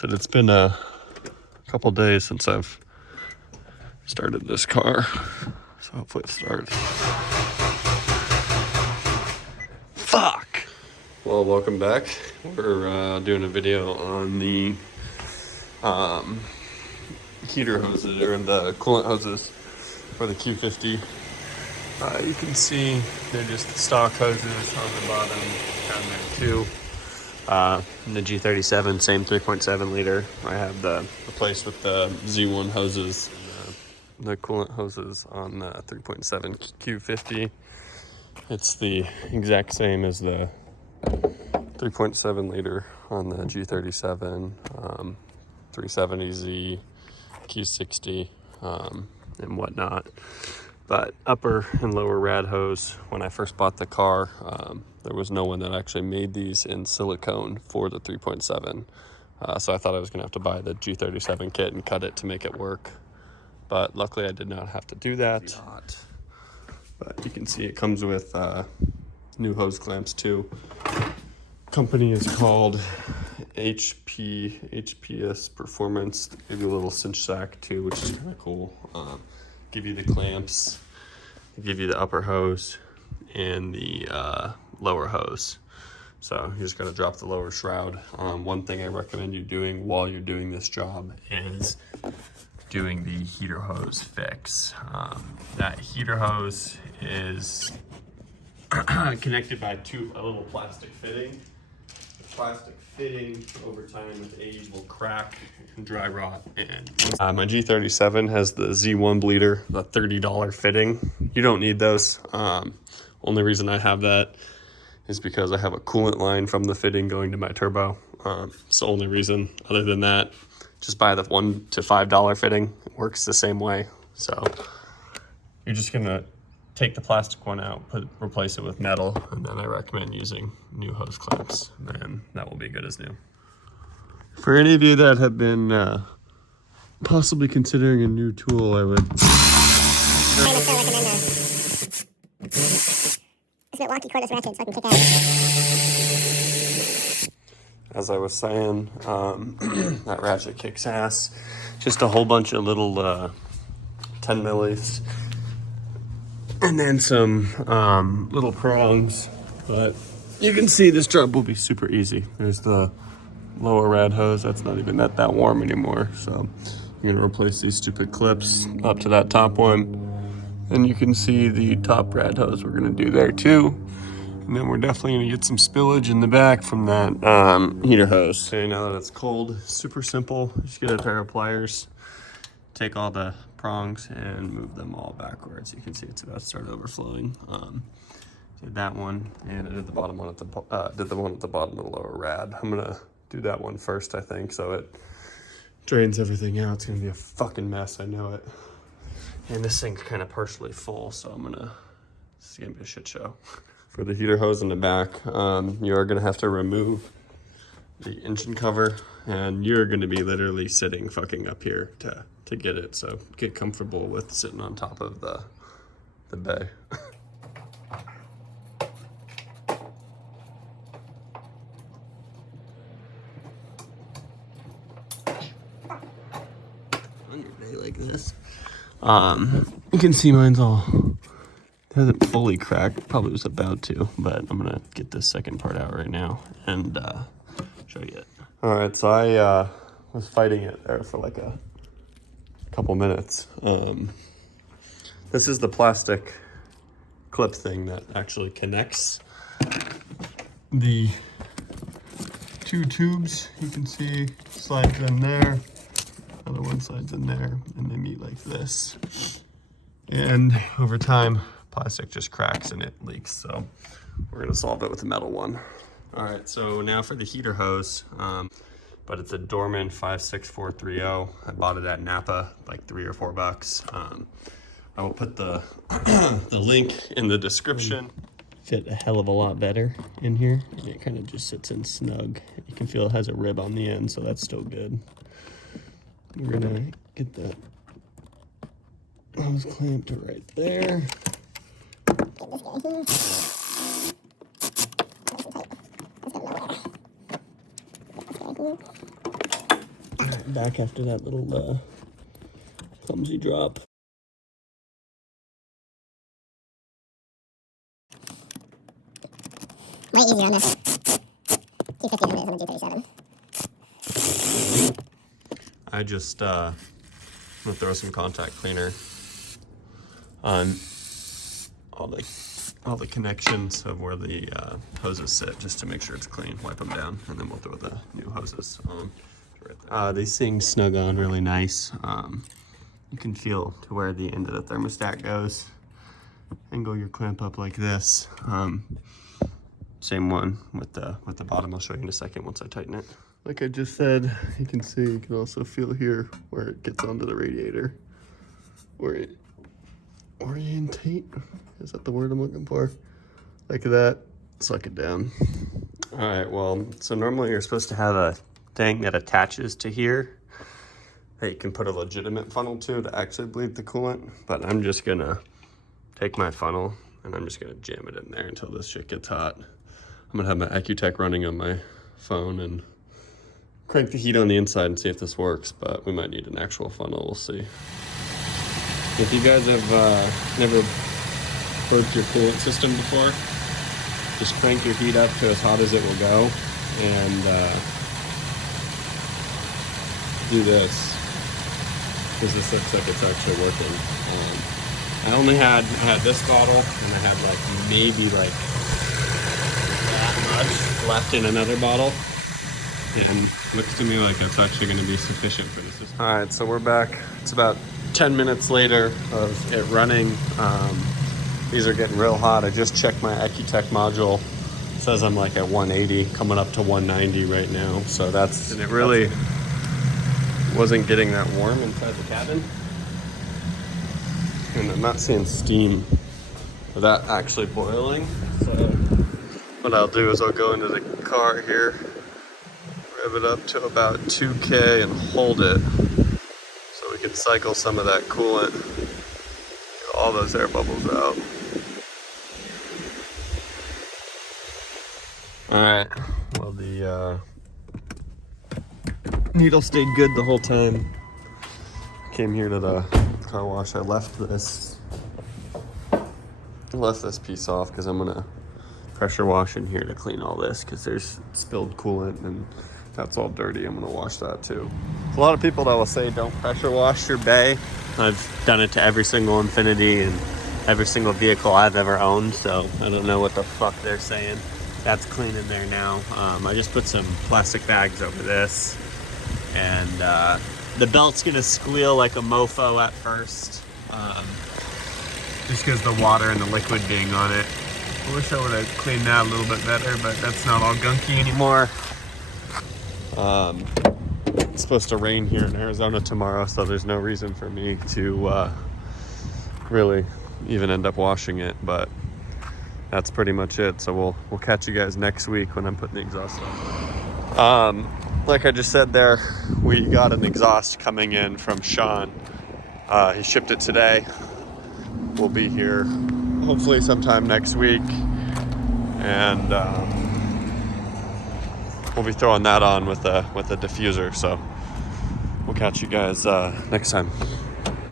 said it's been a couple days since I've started this car, so hopefully it starts. Fuck! Well, welcome back. We're doing a video on the heater hoses, or the coolant hoses for the Q50. You can see they're just the stock hoses on the bottom, down there too. The G37, same 3.7 liter. I have the replaced with the Z1 hoses, the coolant hoses on the 3.7 Q50. It's the exact same as the 3.7 liter on the G37, 370Z, Q60, and whatnot. But upper and lower rad hose, when I first bought the car, there was no one that actually made these in silicone for the 3.7. So I thought I was gonna have to buy the G37 kit and cut it to make it work. But luckily I did not have to do that. But you can see it comes with new hose clamps too. Company is called HPS Performance. They give you a little cinch sack too, which is kind of cool. Give you the clamps, they give you the upper hose and the lower hose. So you just gotta drop the lower shroud. One thing I recommend you doing while you're doing this job is doing the heater hose fix. That heater hose is connected by a little plastic fitting. The plastic fitting over time with age will crack and dry rot. And my G37 has the Z1 bleeder, the $30 fitting. You don't need those. Only reason I have that is because I have a coolant line from the fitting going to my turbo. It's the only reason. Other than that, just buy the $1 to $5 fitting. It works the same way. So you're just gonna take the plastic one out, replace it with metal, and then I recommend using new hose clamps, and that will be good as new. For any of you that have been possibly considering a new tool, I would This bit wonky cordless ratchet so I can kick out. As I was saying, that ratchet kicks ass. Just a whole bunch of little 10 millis. And then some little prongs. But you can see this job will be super easy. There's the lower rad hose. That's not even that warm anymore. So you're gonna replace these stupid clips up to that top one. And you can see the top rad hose we're gonna do there too. And then we're definitely gonna get some spillage in the back from that heater hose. Okay, now that it's cold, super simple. Just get a pair of pliers, take all the prongs and move them all backwards. You can see it's about to start overflowing. Did that one, and I did the bottom one at the one at the bottom of the lower rad. I'm gonna do that one first, I think, so it drains everything out. It's gonna be a fucking mess, I know it. And this thing's kind of partially full, so it's gonna be a shit show. For the heater hose in the back, you are gonna have to remove the engine cover, and you're gonna be literally sitting fucking up here to get it. So get comfortable with sitting on top of the bay. On your bay like this. You can see mine's it hasn't fully cracked, probably was about to, but I'm gonna get this second part out right now and show you it. All right, so I was fighting it there for like a couple minutes. This is the plastic clip thing that actually connects the two tubes. You can see slides in there, other one slides in there, and they meet like this. And over time, plastic just cracks and it leaks. So we're gonna solve it with a metal one. All right, so now for the heater hose, but it's a Dorman 56430. I bought it at Napa, like $3 or $4. I will put the the link in the description. Fit a hell of a lot better in here, and it kind of just sits in snug. You can feel it has a rib on the end, so that's still good. We're gonna get that hose clamped to right there. back after that little clumsy drop. Way easier on this Q50 than it is on the G37. I just gonna throw some contact cleaner on all the connections of where the hoses sit, just to make sure it's clean. Wipe them down, and then we'll throw the new hoses on. These things snug on really nice. You can feel to where the end of the thermostat goes. Angle your clamp up like this. Same one with the bottom. I'll show you in a second once I tighten it. Like I just said, you can see, you can also feel here where it gets onto the radiator. Where it orientate, is that the word I'm looking for? Like that, suck it down. All right, well, so normally you're supposed to have a thing that attaches to here that you can put a legitimate funnel to actually bleed the coolant, but I'm just gonna take my funnel and I'm just gonna jam it in there until this shit gets hot. I'm gonna have my Accutech running on my phone and crank the heat on the inside and see if this works, but we might need an actual funnel, we'll see. If you guys have never burped your coolant system before, just crank your heat up to as hot as it will go and do this, because this looks like it's actually working. I only had this bottle, and I had like maybe like that much left in another bottle. And looks to me like that's actually going to be sufficient for the system. All right, so we're back. It's about 10 minutes later of it running. These are getting real hot. I just checked my Accutech module. It says I'm like at 180, coming up to 190 right now. So that's, and it really wasn't getting that warm inside the cabin. And I'm not seeing steam of that actually boiling. So what I'll do is I'll go into the car here, rev it up to about 2K and hold it so we can cycle some of that coolant, get all those air bubbles out. Alright, well the needle stayed good the whole time. Came here to the car wash. I left this piece off because I'm gonna pressure wash in here to clean all this because there's spilled coolant and that's all dirty. I'm gonna wash that too. There's a lot of people that will say don't pressure wash your bay. I've done it to every single Infiniti and every single vehicle I've ever owned, so I don't know what the fuck they're saying. That's clean in there now. I just put some plastic bags over this, and the belt's gonna squeal like a mofo at first, just because the water and the liquid being on it. I wish I would have cleaned that a little bit better, but that's not all gunky anymore. It's supposed to rain here in Arizona tomorrow, so there's no reason for me to really even end up washing it, but that's pretty much it. So we'll catch you guys next week when I'm putting the exhaust on. Like I just said there, we got an exhaust coming in from Sean. He shipped it today. We'll be here hopefully sometime next week, and we'll be throwing that on with a diffuser. So we'll catch you guys next time.